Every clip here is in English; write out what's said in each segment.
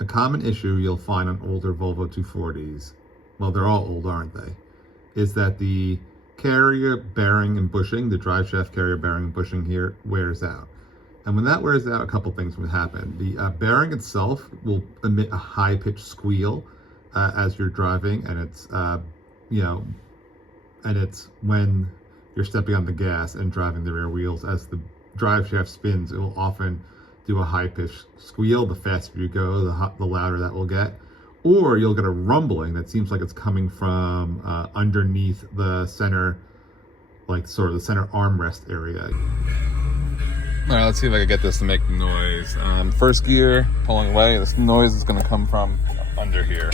a common issue you'll find on older Volvo 240s, well, they're all old, aren't they, is that the carrier bearing and bushing, the drive shaft carrier bearing and bushing here, wears out. And when that wears out, a couple things will happen. The bearing itself will emit a high-pitched squeal as you're driving, and it's, and it's when you're stepping on the gas and driving the rear wheels. As the drive shaft spins, it will often do a high-pitched squeal. The faster you go, the louder that will get. Or you'll get a rumbling that seems like it's coming from underneath the center, like sort of the center armrest area. All right, let's see if I can get this to make noise. First gear, pulling away. This noise is going to come from under here.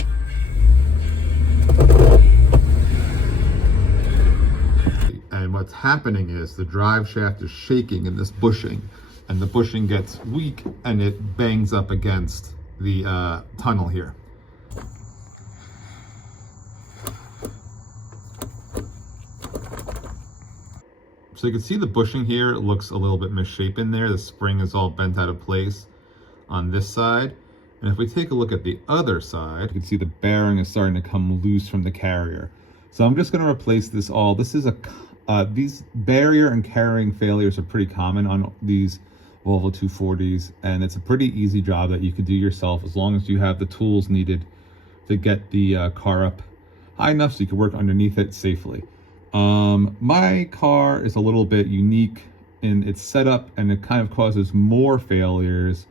And what's happening is the drive shaft is shaking in this bushing, and the bushing gets weak and it bangs up against the tunnel here. So you can see the bushing here, it looks a little bit misshapen there. The spring is all bent out of place on this side. And if we take a look at the other side, you can see the bearing is starting to come loose from the carrier. So I'm just going to replace this all. This is these barrier and carrying failures are pretty common on these Volvo 240s, and it's a pretty easy job that you could do yourself as long as you have the tools needed to get the car up high enough so you can work underneath it safely. My car is a little bit unique in its setup, and it kind of causes more failures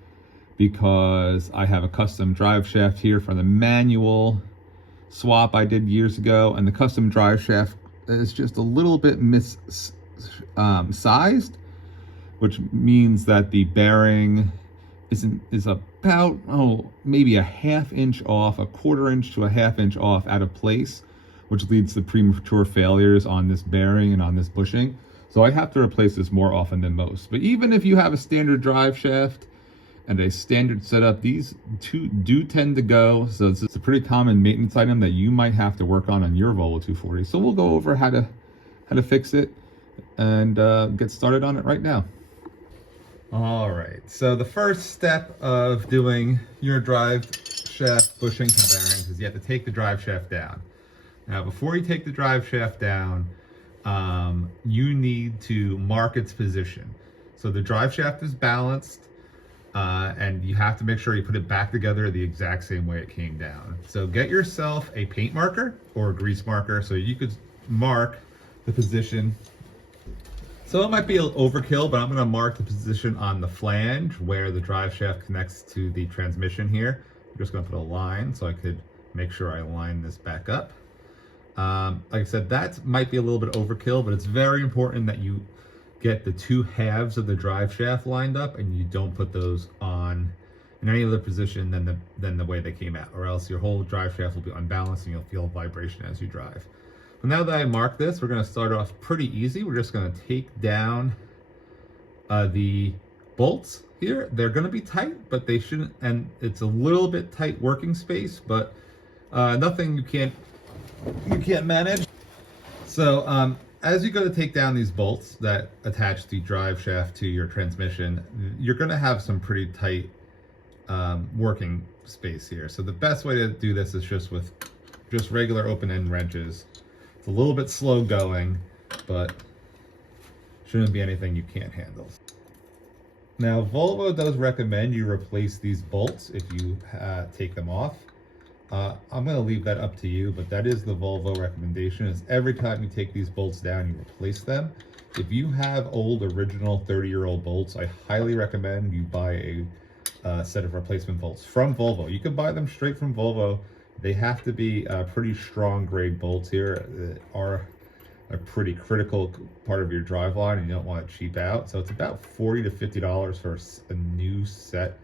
because I have a custom drive shaft here from the manual swap I did years ago, and the custom drive shaft is just a little bit sized, which means that the bearing is about maybe a ½ inch off, a ¼ inch to a ½ inch off out of place, which leads to premature failures on this bearing and on this bushing. So I have to replace this more often than most. But even if you have a standard drive shaft and a standard setup, these two do tend to go. So it's a pretty common maintenance item that you might have to work on your Volvo 240. So we'll go over how to fix it and get started on it right now. All right, so the first step of doing your drive shaft bushing and bearings is you have to take the drive shaft down. Now, before you take the drive shaft down, you need to mark its position. So the drive shaft is balanced, and you have to make sure you put it back together the exact same way it came down. So get yourself a paint marker or a grease marker so you could mark the position. So it might be an overkill, but I'm going to mark the position on the flange where the drive shaft connects to the transmission here. I'm just going to put a line so I could make sure I line this back up. Like I said, that might be a little bit overkill, but it's very important that you get the two halves of the drive shaft lined up and you don't put those on in any other position than the way they came out, or else your whole drive shaft will be unbalanced and you'll feel vibration as you drive. But now that I marked this, we're going to start off pretty easy. We're just going to take down the bolts here. They're going to be tight, but they shouldn't, and it's a little bit tight working space, but nothing you can't manage. So as you go to take down these bolts that attach the drive shaft to your transmission, you're going to have some pretty tight working space here. So the best way to do this is just with regular open end wrenches. It's a little bit slow going, but shouldn't be anything you can't handle. Now, Volvo does recommend you replace these bolts if you take them off. I'm going to leave that up to you, but that is the Volvo recommendation, is every time you take these bolts down, you replace them. If you have old original 30-year-old bolts, I highly recommend you buy a set of replacement bolts from Volvo. You can buy them straight from Volvo. They have to be pretty strong grade bolts here that are a pretty critical part of your drive line, and you don't want to cheap out. So it's about $40 to $50 for a new set.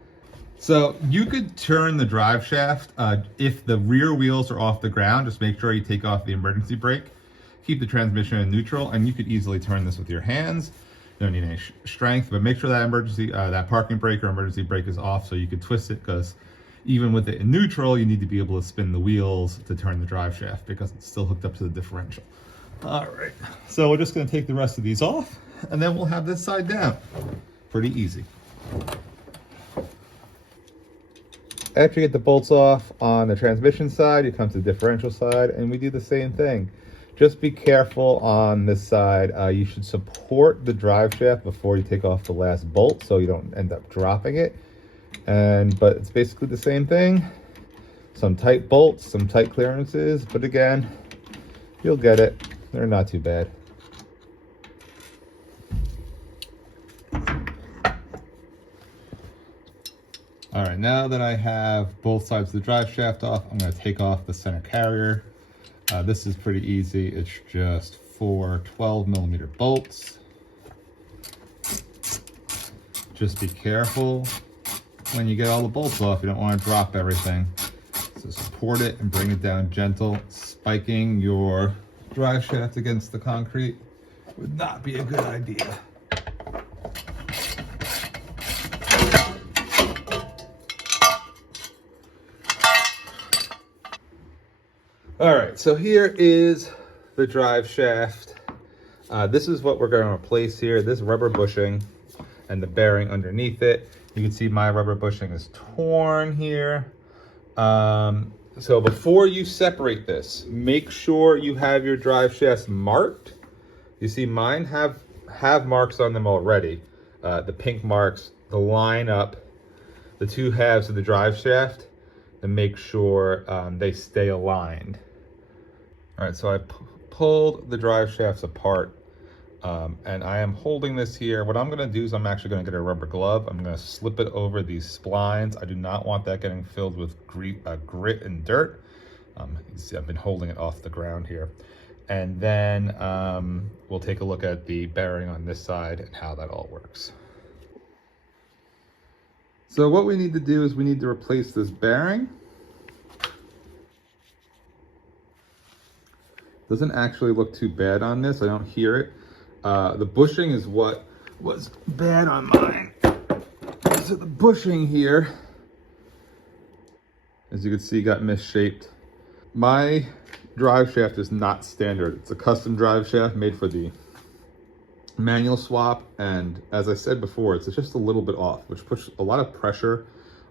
So you could turn the drive shaft if the rear wheels are off the ground. Just make sure you take off the emergency brake, keep the transmission in neutral, and you could easily turn this with your hands. You don't need any strength, but make sure that that parking brake or emergency brake is off so you can twist it, because even with it in neutral, you need to be able to spin the wheels to turn the drive shaft because it's still hooked up to the differential. All right, so we're just going to take the rest of these off, and then we'll have this side down. Pretty easy. After you get the bolts off on the transmission side, you come to the differential side, and we do the same thing. Just be careful on this side. You should support the drive shaft before you take off the last bolt so you don't end up dropping it. But it's basically the same thing. Some tight bolts, some tight clearances, but again, you'll get it. They're not too bad. All right, now that I have both sides of the drive shaft off, I'm going to take off the center carrier. This is pretty easy. It's just 4 12mm bolts. Just be careful when you get all the bolts off. You don't want to drop everything. So support it and bring it down gentle. Spiking your drive shaft against the concrete would not be a good idea. All right, so here is the drive shaft. This is what we're going to replace here, this rubber bushing and the bearing underneath it. You can see my rubber bushing is torn here. So before you separate this, make sure you have your drive shafts marked. You see mine have marks on them already. The pink marks, the line up, the two halves of the drive shaft, and make sure they stay aligned. All right, so I pulled the drive shafts apart, and I am holding this here. What I'm gonna do is I'm actually gonna get a rubber glove. I'm gonna slip it over these splines. I do not want that getting filled with grit and dirt. You can see I've been holding it off the ground here. And then we'll take a look at the bearing on this side and how that all works. So what we need to do is we need to replace this bearing. Doesn't actually look too bad on this. I don't hear it. The bushing is what was bad on mine. So the bushing here, as you can see, got misshaped. My drive shaft is not standard. It's a custom drive shaft made for the manual swap. And as I said before, it's just a little bit off, which puts a lot of pressure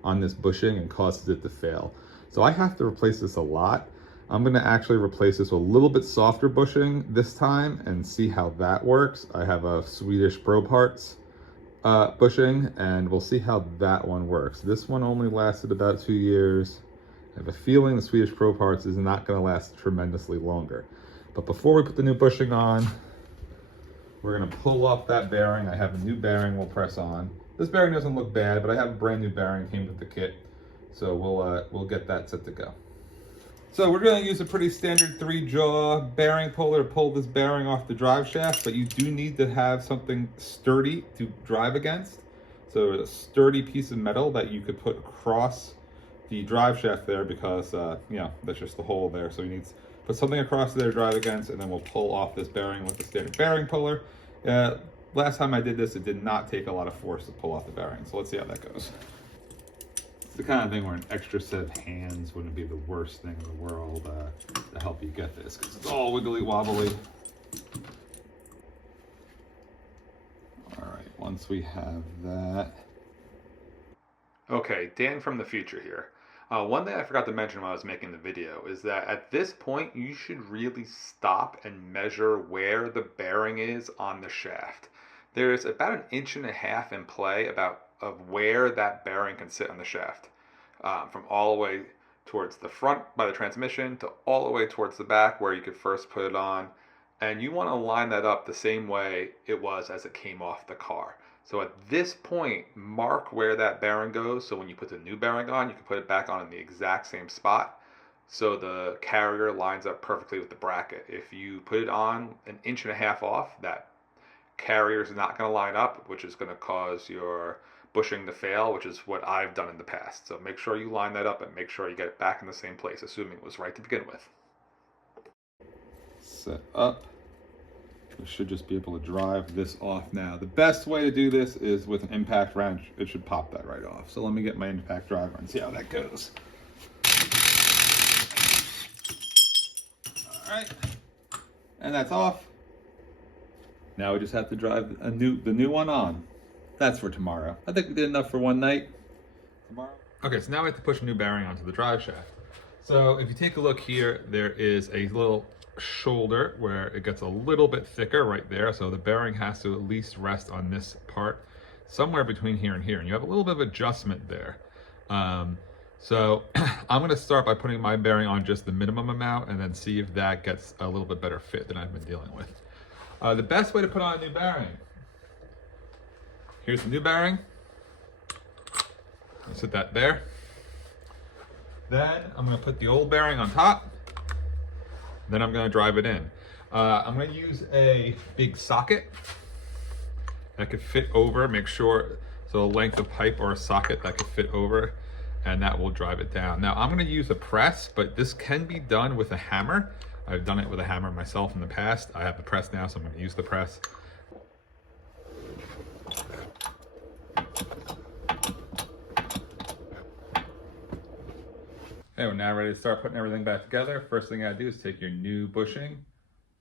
on this bushing and causes it to fail. So I have to replace this a lot. I'm gonna actually replace this with a little bit softer bushing this time and see how that works. I have a Swedish Pro Parts bushing, and we'll see how that one works. This one only lasted about 2 years. I have a feeling the Swedish Pro Parts is not gonna last tremendously longer. But before we put the new bushing on, we're gonna pull off that bearing. I have a new bearing we'll press on. This bearing doesn't look bad, but I have a brand new bearing, came with the kit. So we'll get that set to go. So we're going to use a pretty standard 3-jaw bearing puller to pull this bearing off the drive shaft, but you do need to have something sturdy to drive against. So a sturdy piece of metal that you could put across the drive shaft there, because that's just the hole there. So you need to put something across there to drive against, and then we'll pull off this bearing with the standard bearing puller. Last time I did this, it did not take a lot of force to pull off the bearing. So let's see how that goes. It's the kind of thing where an extra set of hands wouldn't be the worst thing in the world to help you get this, because it's all wiggly wobbly. All right, once we have that. Okay, Dan from the future here. One thing I forgot to mention when I was making the video is that at this point, you should really stop and measure where the bearing is on the shaft. There's about 1.5 inches in play of where that bearing can sit on the shaft, from all the way towards the front by the transmission to all the way towards the back where you could first put it on. And you want to line that up the same way it was as it came off the car. So at this point, mark where that bearing goes, so when you put the new bearing on, you can put it back on in the exact same spot, so the carrier lines up perfectly with the bracket. If you put it on 1.5 inches off, that carrier is not going to line up, which is going to cause your bushing to fail, which is what I've done in the past. So make sure you line that up and make sure you get it back in the same place, assuming it was right to begin with. Set up. We should just be able to drive this off now. The best way to do this is with an impact wrench. It should pop that right off. So let me get my impact driver and see how that goes. All right, and that's off. Now we just have to drive the new one on. That's for tomorrow. I think we did enough for one night. Tomorrow. Okay, so now we have to push a new bearing onto the drive shaft. So if you take a look here, there is a little shoulder where it gets a little bit thicker right there. So the bearing has to at least rest on this part, somewhere between here and here. And you have a little bit of adjustment there. So I'm gonna start by putting my bearing on just the minimum amount and then see if that gets a little bit better fit than I've been dealing with. The best way to put on a new bearing, here's the new bearing. Set that there. Then I'm going to put the old bearing on top. Then I'm going to drive it in. I'm going to use a big socket that could fit over. Make sure so a length of pipe or a socket that could fit over, and that will drive it down. Now I'm going to use a press, but this can be done with a hammer. I've done it with a hammer myself in the past. I have the press now, so I'm going to use the press. Okay, we're now ready to start putting everything back together. First thing I gotta do is take your new bushing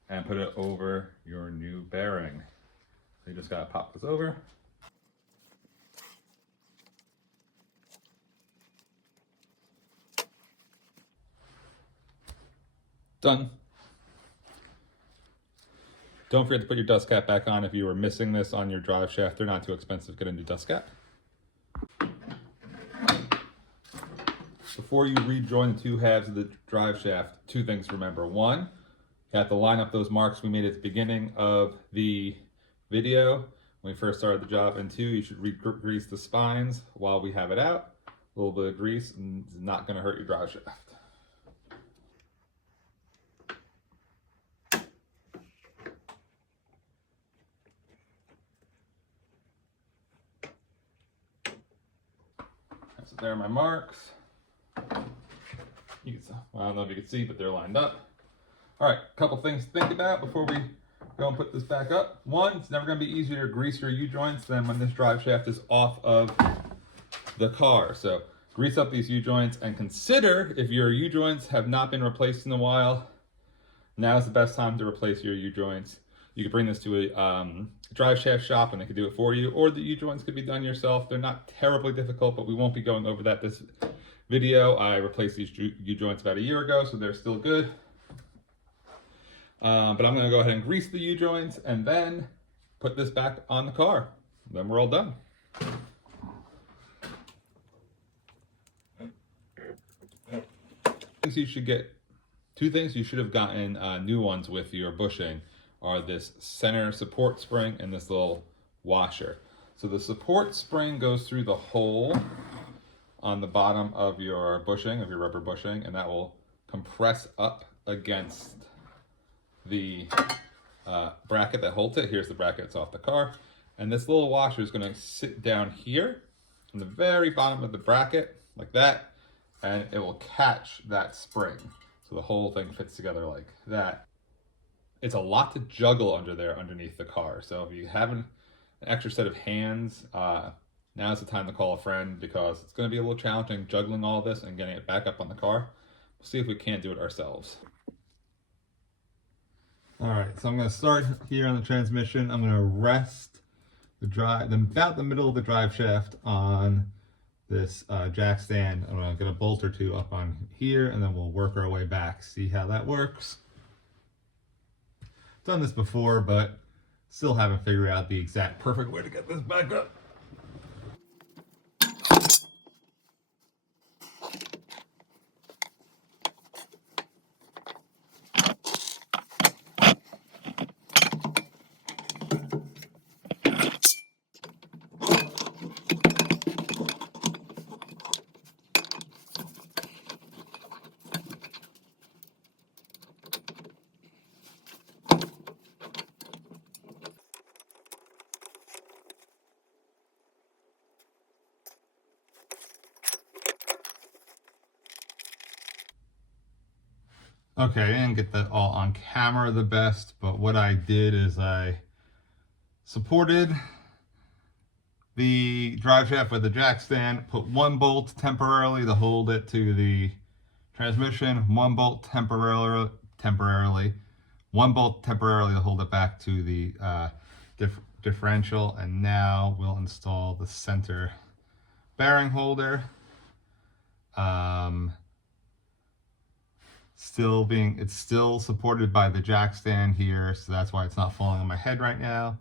and put it over your new bearing. So you just gotta pop this over. Done. Don't forget to put your dust cap back on if you were missing this on your drive shaft. They're not too expensive. Get a new dust cap. Before you rejoin the two halves of the drive shaft, two things to remember. One, you have to line up those marks we made at the beginning of the video when we first started the job. And two, you should grease the spines while we have it out. A little bit of grease and it's not going to hurt your drive shaft. So there are my marks. I don't know if you can see, but they're lined up. All right, a couple things to think about before we go and put this back up. One, it's never going to be easier to grease your U-joints than when this drive shaft is off of the car. So grease up these U-joints and consider if your U-joints have not been replaced in a while, now is the best time to replace your U-joints. You could bring this to a drive shaft shop and they could do it for you, or the U-joints could be done yourself. They're not terribly difficult, but we won't be going over that this video. I replaced these U-joints about a year ago, so they're still good. But I'm going to go ahead and grease the U-joints and then put this back on the car. Then we're all done. You should get two things you should have gotten new ones with your bushing are this center support spring and this little washer. So the support spring goes through the hole on the bottom of your bushing, of your rubber bushing, and that will compress up against the bracket that holds it. Here's the bracket, it's off the car. And this little washer is going to sit down here on the very bottom of the bracket, like that, and it will catch that spring. So the whole thing fits together like that. It's a lot to juggle under there underneath the car. So if you have an extra set of hands, now's the time to call a friend because it's going to be a little challenging juggling all this and getting it back up on the car. We'll see if we can't do it ourselves. All right, so I'm going to start here on the transmission. I'm going to rest about the middle of the drive shaft on this jack stand. I'm going to get a bolt or two up on here, and then we'll work our way back. See how that works. Done this before, but still haven't figured out the exact perfect way to get this back up. Okay, I didn't get that all on camera the best, but what I did is I supported the drive shaft with the jack stand, put one bolt temporarily to hold it to the transmission, one bolt temporarily, one bolt temporarily to hold it back to the differential, and now we'll install the center bearing holder. It's still supported by the jack stand here, so that's why it's not falling on my head right now.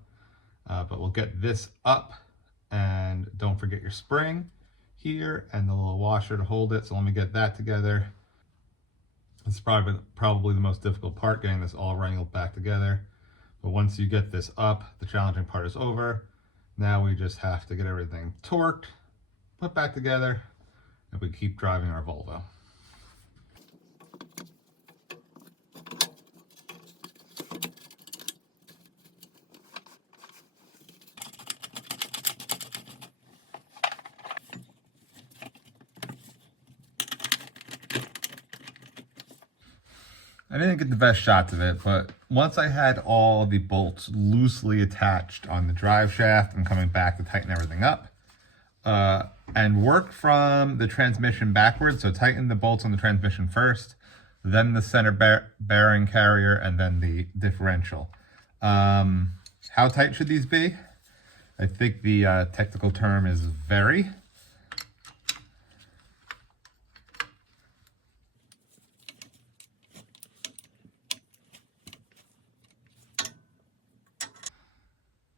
But we'll get this up, and don't forget your spring here and the little washer to hold it. So let me get that together. It's probably the most difficult part, getting this all wrangled back together. But once you get this up, the challenging part is over. Now we just have to get everything torqued, put back together, and we keep driving our Volvo. I didn't get the best shots of it, but once I had all the bolts loosely attached on the drive shaft, I'm coming back to tighten everything up, and worked from the transmission backwards. So tighten the bolts on the transmission first, then the center bearing carrier, and then the differential. How tight should these be? I think the technical term is very.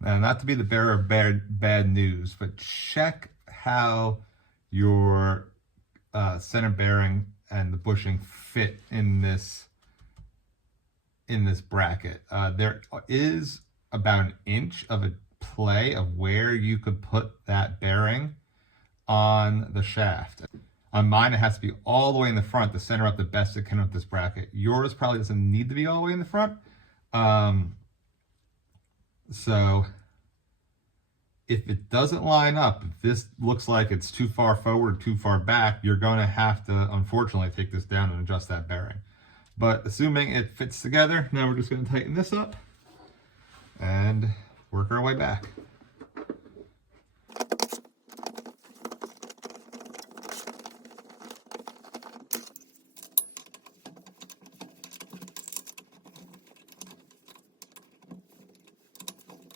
Now, not to be the bearer of bad news, but check how your center bearing and the bushing fit in this bracket. There is about an inch of a play of where you could put that bearing on the shaft. On mine, it has to be all the way in the front to center up the best it can with this bracket. Yours probably doesn't need to be all the way in the front. So if it doesn't line up, if this looks like it's too far forward, too far back, you're going to have to, unfortunately, take this down and adjust that bearing. But assuming it fits together, now we're just going to tighten this up and work our way back.